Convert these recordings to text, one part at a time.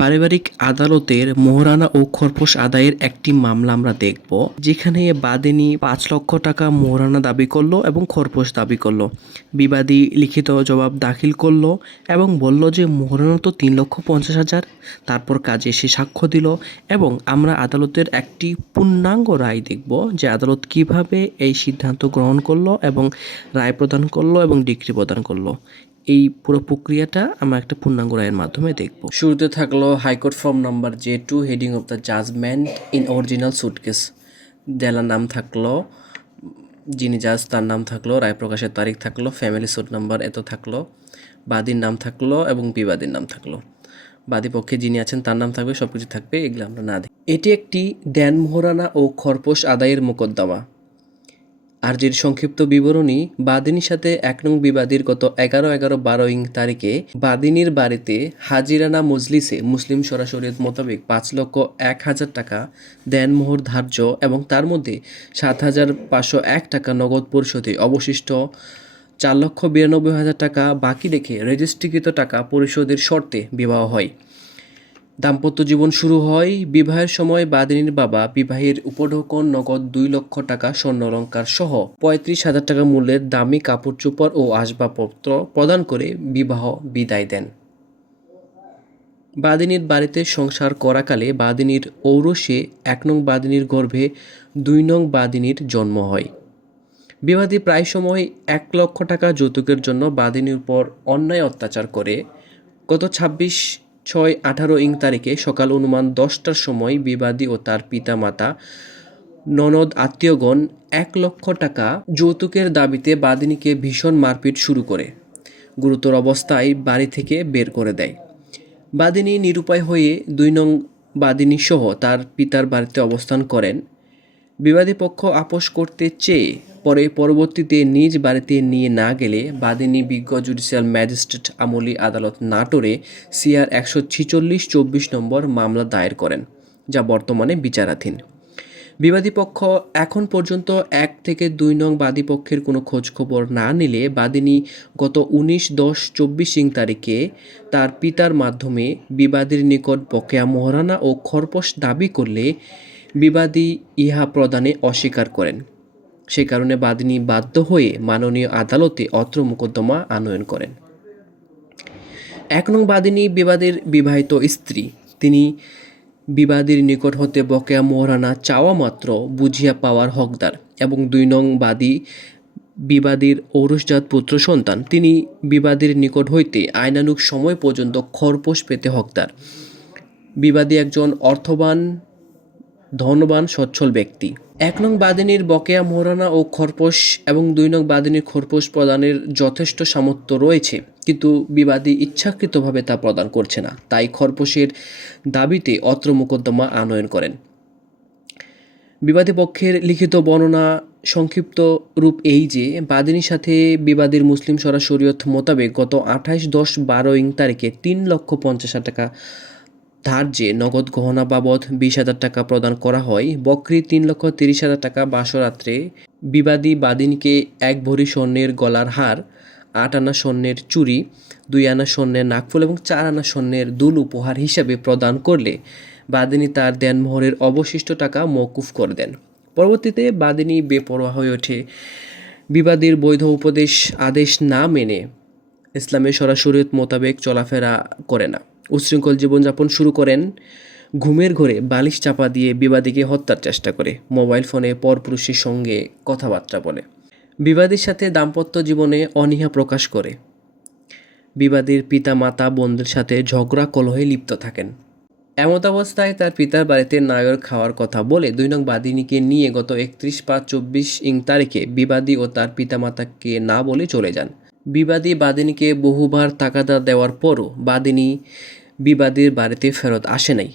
পারিবারিক আদালতের মোহরানা ও খরপোশ আদায়ের একটি মামলা আমরা দেখব, যেখানে বাদীনি ৫ লক্ষ টাকা মোহরানা দাবি করলো এবং খরপোশ দাবি করলো। বিবাদী লিখিত জবাব দাখিল করলো এবং বলল যে মোহরানা তো ৩,৫০,০০০। তারপর কাজে সে সাক্ষ্য দিল এবং আমরা আদালতের একটি পূর্ণাঙ্গ রায় দেখব যে আদালত কিভাবে এই সিদ্ধান্ত গ্রহণ করলো এবং রায় প্রদান করলো এবং ডিক্রি প্রদান করলো। এই পুরো প্রক্রিয়াটা আমরা একটা পূর্ণাঙ্গ রায়ের মাধ্যমে দেখব। শুরুতে থাকলো high court form number J2, heading of the judgement in original suitcase. জেলার নাম থাকলো, যিনি জাজ তার নাম থাকলো, রায় প্রকাশের তারিখ থাকলো, ফ্যামিলি সুট নাম্বার এত থাকলো, বাদীর নাম থাকলো এবং বিবাদীর নাম থাকলো। বাদী পক্ষে যিনি আছেন তার নাম থাকবে, সব কিছু থাকবে, এগুলো আমরা না দেখি। এটি একটি দেন মোহরানা ও খরপোশ আদায়ের মোকদ্দমা। আর্জির সংক্ষিপ্ত বিবরণী: বাদিনীর সাথে ১ নং বিবাদীর গত ১১/১১/১২ তারিখে বাদিনীর বাড়িতে হাজিরানা মজলিসে মুসলিম শরিয়ত মোতাবেক ৫,০১,০০০ টাকা দেনমোহর ধার্য এবং তার মধ্যে ৭,৫০১ টাকা নগদ পরিশোধে অবশিষ্ট ৪,৯২,০০০ টাকা বাকি রেখে রেজিস্ট্রিকৃত টাকা পরিশোধের শর্তে বিবাহ হয়। দাম্পত্য জীবন শুরু হয়। বিবাহের সময় বাদিনীর বাবা বিবাহের উপঢৌকন নগদ ২ লক্ষ টাকা স্বর্ণালংকার সহ ৩৫,০০০ টাকা মূল্যের দামি কাপড় চোপড় ও আসবাবপত্র প্রদান করে বিবাহ বিদায় দেন। বাদিনীর বাড়িতে সংসার করাকালে বাদিনীর ঔরসে ১ নং বাদিনীর গর্ভে ২ নং বাদিনীর জন্ম হয়। বিবাদী প্রায় সময় ১ লক্ষ টাকা যৌতুকের জন্য বাদিনীর উপর অন্যায় অত্যাচার করে। গত ২৬/৬/১৮ তারিখে সকাল অনুমান ১০টার সময় বিবাদী ও তার পিতা মাতা ননদ আত্মীয়গণ ১ লক্ষ টাকা যৌতুকের দাবিতে বাদিনীকে ভীষণ মারপিট শুরু করে গুরুতর অবস্থায় বাড়ি থেকে বের করে দেয়। বাদিনী নিরুপায় হয়ে ২ নং বাদিনী সহ তার পিতার বাড়িতে অবস্থান করেন। বিবাদী পক্ষ আপোস করতে চেয়ে পরবর্তীতে নিজ বাড়িতে নিয়ে না গেলে বাদিনী বিজ্ঞ জুডিশিয়াল ম্যাজিস্ট্রেট আমলি আদালত নাটোরে CR ১৪৬/২৪ নম্বর মামলা দায়ের করেন, যা বর্তমানে বিচারাধীন। বিবাদী পক্ষ এখন পর্যন্ত ১ থেকে ২ নং বাদী পক্ষের কোনো খোঁজখবর না নিলে বাদিনী গত ১৯/১০/২৪ তারিখে তার পিতার মাধ্যমে বিবাদীর নিকট বকেয়া মোহরানা ও খরপোশ দাবি করলে বিবাদী ইহা প্রদানে অস্বীকার করেন। সে কারণে বাদিনী বাধ্য হয়ে মাননীয় আদালতে অত্র মোকদ্দমা আনয়ন করেন। ১ নং বাদিনী বিবাদীর বিবাহিত স্ত্রী। তিনি বিবাদীর নিকট হতে বকেয়া মোহরানা চাওয়া মাত্র বুঝিয়া পাওয়ার হকদার এবং ২ নং বাদী বিবাদীর ঔরসজাত পুত্র সন্তান। তিনি বিবাদীর নিকট হইতে আইনানুগ সময় পর্যন্ত খরপোশ পেতে হকদার। বিবাদী একজন অর্থবান, ধনবান, সচ্ছল ব্যক্তি। ১ নং বাদিনীর বকেয়া মোহরানা ও খরপোশ এবং ২ নং বাদিনীর খরপোশ প্রদানের যথেষ্ট সামর্থ্য রয়েছে, কিন্তু বিবাদী ইচ্ছাকৃতভাবে তা প্রদান করছে না, তাই খরপোশের দাবিতে অত্র মোকদ্দমা আনয়ন করেন। বিবাদী পক্ষের লিখিত বর্ণনা সংক্ষিপ্ত রূপ এই যে, বাদিনীর সাথে বিবাদীর মুসলিম শরিয়ত মোতাবেক গত ২৮/১০/১২ তারিখে ৩,৫০,০০০ টাকা ধার্যে নগদ গহনা বাবদ ২০,০০০ টাকা প্রদান করা হয়। বকরি ৩,৩০,০০০ টাকা বাসরাত্রে বিবাদী বাদিনীকে ১ ভরি স্বর্ণের গলার হার, ৮ আনা স্বর্ণের চুড়ি, ২ আনা স্বর্ণের নাকফুল এবং ৪ আনা স্বর্ণের দুল উপহার হিসাবে প্রদান করলে বাদিনী তার দেনমোহরের অবশিষ্ট টাকা মওকুফ করে দেন। পরবর্তীতে বাদিনী বেপরোয়া হয়ে ওঠে। বিবাদীর বৈধ উপদেশ আদেশ না মেনে ইসলামের শরিয়ত মোতাবেক চলাফেরা করে না, উচ্ছৃঙ্খল জীবনযাপন শুরু করেন। ঘুমের ঘরে বালিশ চাপা দিয়ে বিবাদীকে হত্যার চেষ্টা করে। মোবাইল ফোনে পরপুরুষের সঙ্গে কথাবার্তা বলে। বিবাদীর সাথে দাম্পত্য জীবনে অনীহা প্রকাশ করে। বিবাদীর পিতা মাতা বোনদের সাথে ঝগড়া কলহে লিপ্ত থাকেন। এমত অবস্থায় তার পিতার বাড়িতে নায়র খাওয়ার কথা বলে ২ নং বাদিনীকে নিয়ে গত ৩১/৫/২৪ তারিখে বিবাদী ও তার পিতামাতাকে না বলে চলে যান। বিবাদী বাদিনীকে বহুবার তাগাদা দেওয়ার পরও বাদিনী বিবাদীর বাড়িতে ফেরত আসে নাই।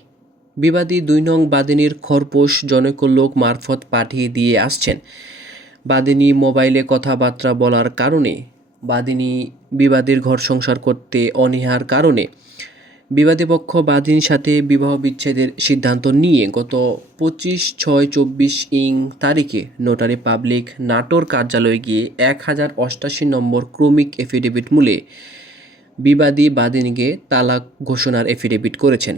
বিবাদী ২ নং বাদিনীর খরপোশ জনৈক লোক মারফত পাঠিয়ে দিয়ে আসছেন। বাদিনী মোবাইলে কথাবার্তা বলার কারণে, বাদিনী বিবাদীর ঘর সংসার করতে অনীহার কারণে বিবাদী পক্ষ বাদিনীর সাথে বিবাহ বিচ্ছেদের সিদ্ধান্ত নিয়ে গত ২৫/৬/২৪ তারিখে নোটারি পাবলিক নাটোর কার্যালয়ে গিয়ে ১০৮৮ নম্বর ক্রমিক এফিডেভিট মূলে বিবাদী বাদিনীকে তালাক ঘোষণার এফিডেভিট করেছেন।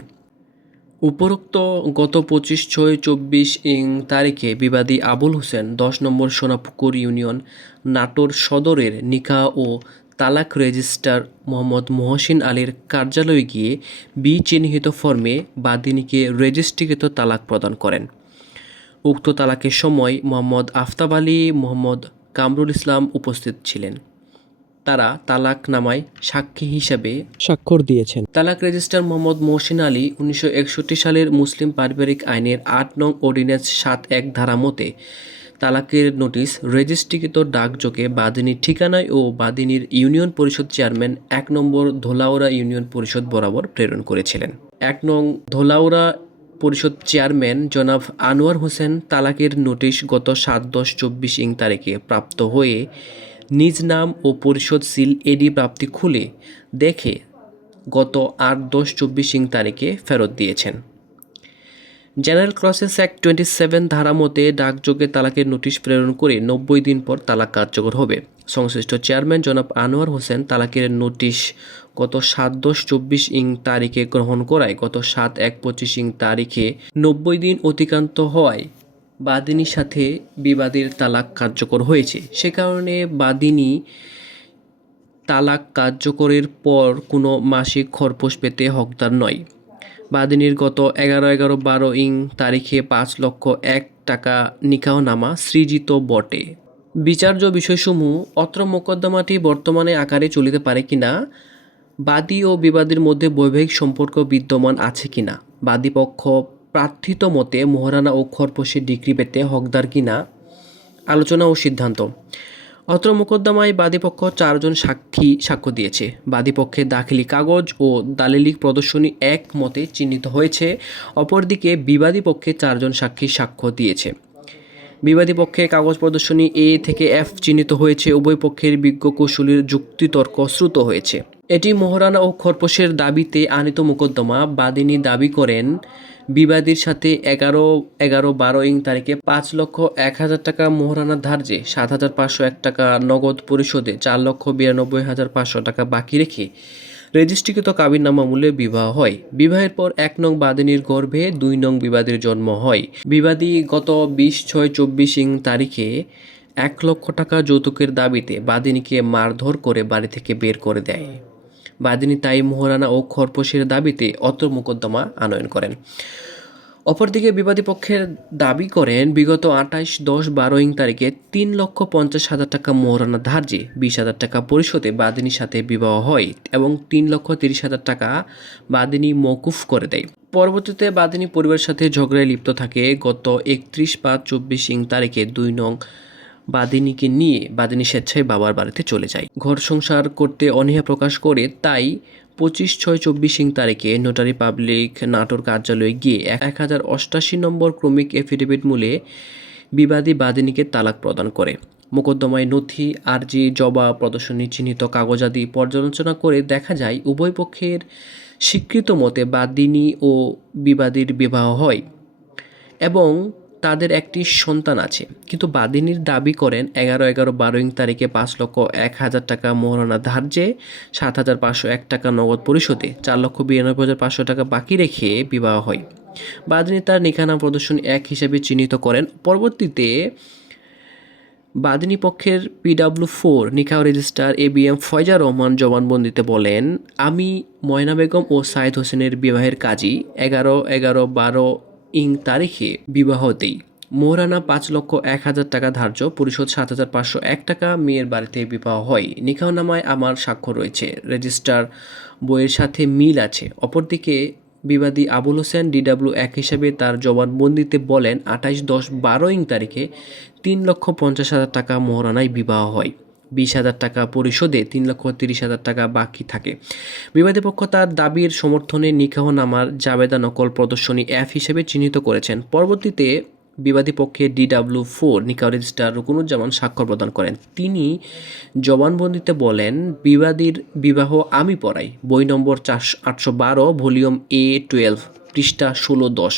উপরোক্ত গত 25/6/24 তারিখে বিবাদী আবুল হোসেন 10 নম্বর সোনাপুকুর ইউনিয়ন নাটোর সদরের নিকাহ ও তালাক রেজিস্ট্রার মোহাম্মদ মহসিন আলীর কার্যালয়ে গিয়ে বি চিহ্নিত ফর্মে বাদিনীকে রেজিস্ট্রিকৃত তালাক প্রদান করেন। উক্ত তালাকের সময় মোহাম্মদ আফতাব আলী, মোহাম্মদ কামরুল ইসলাম উপস্থিত ছিলেন। তারা তালাকনামায় সাক্ষী হিসাবে স্বাক্ষর দিয়েছেন। তালাক রেজিস্ট্রার মোহাম্মদ মহসিন আলী 1961 সালের মুসলিম পারিবারিক আইনের 8 নং অর্ডিন্যান্স 7(1) ধারা মতে তালাকের নোটিশ রেজিস্ট্রিকৃত ডাকযোগে বাদিনীর ঠিকানায় ও বাদিনীর ইউনিয়ন পরিষদ চেয়ারম্যান 1 নম্বর ধোলাউড়া ইউনিয়ন পরিষদ বরাবর প্রেরণ করেছিলেন। 1 নং ধোলাউড়া পরিষদ চেয়ারম্যান জনাব আনোয়ার হোসেন তালাকের নোটিশ গত 7/10/24 তারিখে প্রাপ্ত হয়ে নিজ নাম ও পরিষদ সিল এডি প্রাপ্তি খুলে দেখে গত 8/10/24 তারিখে ফেরত দিয়েছেন। জেনারেল ক্রসেস অ্যাক্ট 27 ধারা মতে ডাকযোগে তালাকের নোটিশ প্রেরণ করে 90 দিন পর তালাক কার্যকর হবে। সংশ্লিষ্ট চেয়ারম্যান জনাব আনোয়ার হোসেন তালাকের নোটিশ গত 7/10/24 তারিখে গ্রহণ করায় গত 7/1/25 তারিখে 90 দিন অতিক্রান্ত হওয়ায় বাদিনীর সাথে বিবাদীর তালাক কার্যকর হয়েছে। সে কারণে বাদিনী তালাক কার্যকরের পর কোনো মাসিক খরপোশ পেতে হকদার নয়। বাদিনীর গত 11/11/12 তারিখে 5,01,000 টাকা নিকাহনামা সৃজিত বটে। বিচার্য বিষয়সমূহ অত্র মোকদ্দমাটি বর্তমানে আকারে চলিতে পারে কিনা, বাদী ও বিবাদীর মধ্যে বৈবাহিক সম্পর্ক বিদ্যমান আছে কিনা, বাদীপক্ষ প্রার্থিত মতে মোহরানা ও খরপোশের ডিক্রি পেতে হকদার কিনা, আলোচনা ও সিদ্ধান্ত। অত্র মোকদ্দমায় বাদীপক্ষ 4 জন সাক্ষী সাক্ষ্য দিয়েছে। বাদীপক্ষের দাখিলি কাগজ ও দালিলিক প্রদর্শনী এক মতে চিহ্নিত হয়েছে। অপরদিকে বিবাদী পক্ষে 4 জন সাক্ষী সাক্ষ্য দিয়েছে। বিবাদী পক্ষে কাগজ প্রদর্শনী এ থেকে এফ চিহ্নিত হয়েছে। উভয় পক্ষের বিজ্ঞ কৌশলীর যুক্তিতর্ক শ্রুত হয়েছে। এটি মোহরানা ও খরপোশের দাবিতে আনীত মোকদ্দমা। বাদিনী দাবি করেন বিবাদীর সাথে 11/11/12 তারিখে 5,01,000 টাকা মোহরানা ধার্যে 7,501 টাকা নগদ পরিশোধে 4,92,500 টাকা বাকি রেখে রেজিস্ট্রিকৃত কাবিননামা মূল্যে বিবাহ হয়। বিবাহের পর 1 নং বাদিনীর গর্ভে 2 নং বিবাদীর জন্ম হয়। বিবাদী গত 20/6/24 তারিখে 1 লক্ষ টাকা যৌতুকের দাবিতে বাদিনীকে মারধর করে বাড়ি থেকে বের করে দেয়। বাদিনী তাই মোহরানা ও খরপোশের দাবিতে অত্র মোকদ্দমা আনয়ন করেন। অপরদিকে বিবাদী পক্ষের দাবি করেন বিগত 28/10/12 তারিখে 3,50,000 টাকা মোহরানা ধার্যে 20,000 টাকা পরিশোধে বাদিনীর সাথে বিবাহ হয় এবং 3,30,000 টাকা বাদিনী মওকুফ করে দেয়। পরবর্তীতে বাদিনী পরিবারের সাথে ঝগড়ায় লিপ্ত থাকে। গত 31/5/24 তারিখে 2 নং বাদিনীকে নিয়ে বাদিনী স্বেচ্ছায় বাবার বাড়িতে চলে যায়। ঘর সংসার করতে অনীহা প্রকাশ করে তাই 25/6/24 তারিখে নোটারি পাবলিক নাটোর কার্যালয়ে গিয়ে 1088 নম্বর ক্রমিক এফিডেভিট মূলে বিবাদী বাদিনীকে তালাক প্রদান করে। মোকদ্দমায় নথি, আর্জি, জবাব, প্রদর্শনী চিহ্নিত কাগজাদি পর্যালোচনা করে দেখা যায় উভয় পক্ষের স্বীকৃত মতে বাদিনী ও বিবাদীর বিবাহ হয় এবং তাদের একটি সন্তান আছে। কিন্তু বাদিনীর দাবি করেন 11/11/12 তারিখে 5,01,000 টাকা মোহরানা ধার্যে 7,501 টাকা নগদ পরিশোধে 4,92,500 টাকা বাকি রেখে বিবাহ হয়। বাদিনী তার নিকাহনামা প্রদর্শনী 1 হিসেবে চিহ্নিত করেন। পরবর্তীতে বাদিনী পক্ষের PW4 নিকাহ registrar ABM Faiza Rahman জবানবন্দিতে বলেন, আমি ময়না বেগম ও সাইদ হোসেনের বিবাহের কাজী 11/11/12 তারিখে বিবাহ দেই। মোহরানা 5,01,000 টাকা ধার্য, পরিশোধ 7,501 টাকা। মেয়ের বাড়িতে বিবাহ হয়। নিকাহনামায় আমার স্বাক্ষর রয়েছে, রেজিস্ট্রার বইয়ের সাথে মিল আছে। অপরদিকে বিবাদী আবুল হোসেন DW1 হিসেবে তার জবানবন্দিতে বলেন 28/10/12 তারিখে 3,50,000 টাকা মোহরানায় বিবাহ হয়। 20,000 টাকা পরিশোধে 3,30,000 টাকা বাকি থাকে। বিবাদী পক্ষ তার দাবির সমর্থনে নিকাহনামার জাবেদা নকল প্রদর্শনী F হিসেবে চিহ্নিত করেছেন। পরবর্তীতে বিবাদী পক্ষে DW4 নিকাহ রেজিস্ট্রার রুকনুজ্জামান স্বাক্ষর প্রদান করেন। তিনি জবানবন্দিতে বলেন, বিবাদীর বিবাহ আমি পড়াই। বই নম্বর 812, ভলিউম A12, পৃষ্ঠা 16-10।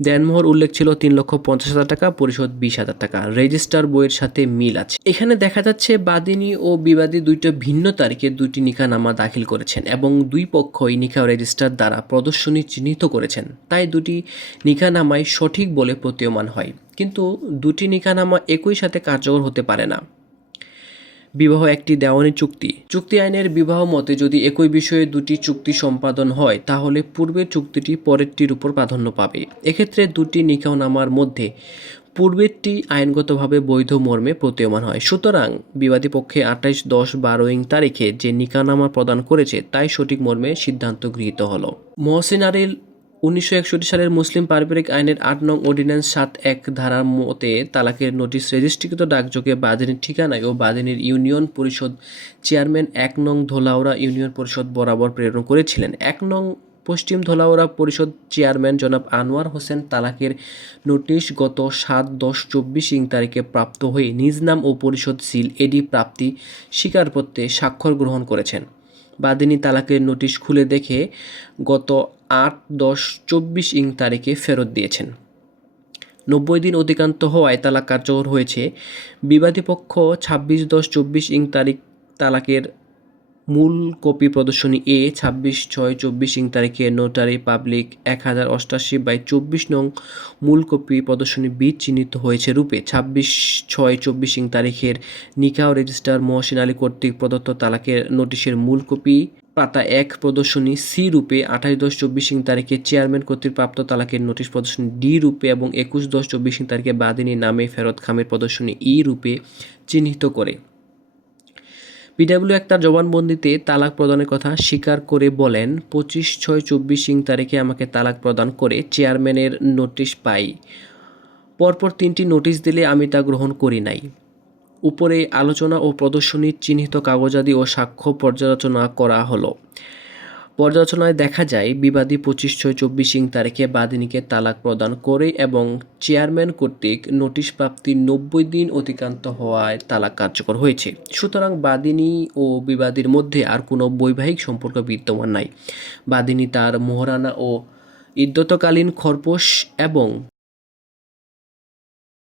দেনমোহর উল্লেখ ছিল 3,50,000 টাকা, পরিশোধ 20,000 টাকা। রেজিস্টার বইয়ের সাথে মিল আছে। এখানে দেখা যাচ্ছে বাদিনী ও বিবাদী দুইটা ভিন্ন তারিখে দুইটি নিকাহনামা দাখিল করেছেন এবং দুই পক্ষই নিকাহ রেজিস্টার দ্বারা প্রদর্শনী চিহ্নিত করেছেন, তাই দুটি নিকাহনামাই সঠিক বলে প্রতীয়মান হয়। কিন্তু দুটি নিকাহনামা একই সাথে কার্যকর হতে পারে না। বিবাহ একটি দেওয়ানি চুক্তি। চুক্তি আইনের বিবাহ মতে যদি একই বিষয়ে দুটি চুক্তি সম্পাদন হয় তাহলে পূর্বের চুক্তিটি পরেরটির উপর প্রাধান্য পাবে। এক্ষেত্রে দুটি নিকাহনামার মধ্যে পূর্বেরটি আইনগতভাবে বৈধ মর্মে প্রতীয়মান হয়। সুতরাং বিবাদী পক্ষে 28/10/12 তারিখে যে নিকাহনামা প্রদান করেছে তাই সঠিক মর্মে সিদ্ধান্ত গৃহীত হলো। মহসিন আলীর 1961 সালের মুসলিম পারিবারিক আইনের 8 নং অর্ডিন্যান্স 7(1) ধারার মতে তালাকের নোটিশ রেজিস্ট্রিকৃত ডাকযোগে বাদিনীর ঠিকানায় ও বাদিনীর ইউনিয়ন পরিষদ চেয়ারম্যান 1 নং ধোলাউড়া ইউনিয়ন পরিষদ বরাবর প্রেরণ করেছিলেন। 1 নং পশ্চিম ধোলাউড়া পরিষদ চেয়ারম্যান জনাব আনোয়ার হোসেন তালাকের নোটিশ গত 7/10/24 তারিখে প্রাপ্ত হয়ে নিজ নাম ও পরিষদ সিল এডি প্রাপ্তি স্বীকারপত্রে স্বাক্ষর গ্রহণ করেছেন। বাদিনী তালাকের নোটিশ খুলে দেখে গত 8/10/24 তারিখে ফেরত দিয়েছেন। 90 দিন অতিক্রান্ত হওয়ায় তালাক কার্যকর হয়েছে। বিবাদী পক্ষ 26/10/24 তারিখ তালাকের মূল কপি প্রদর্শনী এ, 26/6/24 তারিখে নোটারি পাবলিক 1088/24 নং মূল কপি প্রদর্শনী বি চিহ্নিত হয়েছে রূপে 26/6/24 তারিখের নিকাহ রেজিস্টার মহসিন আলী কর্তৃক প্রদত্ত তালাকের নোটিশের মূল কপি পাতা 1 প্রদর্শনী সি রূপে 28/10/24 তারিখে চেয়ারম্যান কর্তৃক প্রাপ্ত তালাকের নোটিশ প্রদর্শনী ডি রূপে এবং 21/10/24 তারিখে বাদিনী নামে ফেরত খামের প্রদর্শনী ই রূপে চিহ্নিত করে। পিডব্লিউ তার জবানবন্দিতে তালাক প্রদানের কথা স্বীকার করে বলেন, 25/6/24 তারিখে আমাকে তালাক প্রদান করে চেয়ারম্যানের নোটিশ পাই। পরপর 3টি নোটিশ দিলে আমি তা গ্রহণ করি নাই। উপরে আলোচনা ও প্রদর্শনীর চিহ্নিত কাগজাদি ও সাক্ষ্য পর্যালোচনা করা হলো। পর্যালোচনায় দেখা যায় বিবাদী 25/6/24 তারিখে বাদিনীকে তালাক প্রদান করে এবং চেয়ারম্যান কর্তৃক নোটিশ প্রাপ্তির 90 দিন অতিক্রান্ত হওয়ায় তালাক কার্যকর হয়েছে। সুতরাং বাদিনী ও বিবাদীর মধ্যে আর কোনো বৈবাহিক সম্পর্ক বিদ্যমান নাই। বাদিনী তার মোহরানা ও ইদ্যতকালীন খরপোশ এবং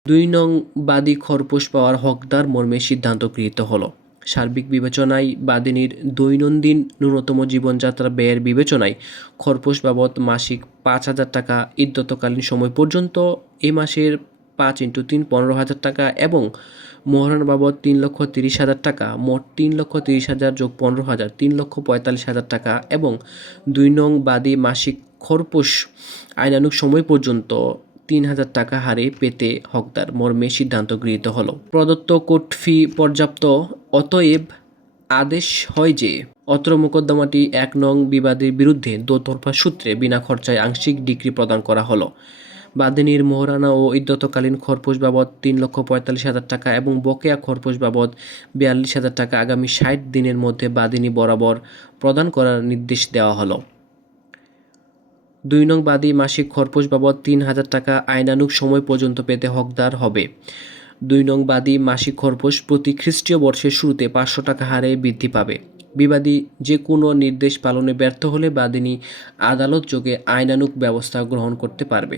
2 নং বাদী খরপোশ পাওয়ার হকদার মর্মে সিদ্ধান্ত গৃহীত হলো। সার্বিক বিবেচনায় বাদিনীর দৈনন্দিন ন্যূনতম জীবনযাত্রা ব্যয়ের বিবেচনায় খরপোশ বাবদ মাসিক 5,000 টাকা, ইদ্যতকালীন সময় পর্যন্ত এ মাসের 5 × 3 15,000 টাকা এবং মোহরানা বাবদ 3,30,000 টাকা, মোট 3,30,000 যোগ 15,000 3,45,000 টাকা এবং 2 নং বাদী মাসিক খরপোশ আইনানুগ সময় পর্যন্ত 3,000 টাকা হারে পেতে হকদার মর্মে সিদ্ধান্ত গৃহীত হলো। প্রদত্ত কোর্ট ফি পর্যাপ্ত, অতএব আদেশ হয় যে অত্র মোকদ্দমাটি 1 নং বিবাদীর বিরুদ্ধে দোতরফা সূত্রে বিনা খরচায় আংশিক ডিক্রি প্রদান করা হলো। বাদিনীর মোহরানা ও ইদ্যতকালীন খরপোশ বাবদ 3,45,000 টাকা এবং বকেয়া খরপোশ বাবদ 42,000 টাকা আগামী 60 দিনের মধ্যে বাদিনী বরাবর প্রদান করার নির্দেশ দেওয়া হলো। 2 নং বাদী মাসিক খরপোশ বাবদ 3,000 টাকা আইনানুগ সময় পর্যন্ত পেতে হকদার হবে। 2 নং বাদী মাসিক খরপোশ প্রতি খ্রিস্টীয় বর্ষের শুরুতে 500 টাকা হারে বৃদ্ধি পাবে। বিবাদী যে কোনো নির্দেশ পালনে ব্যর্থ হলে বাদিনী আদালত যোগে আইনানুগ ব্যবস্থা গ্রহণ করতে পারবে।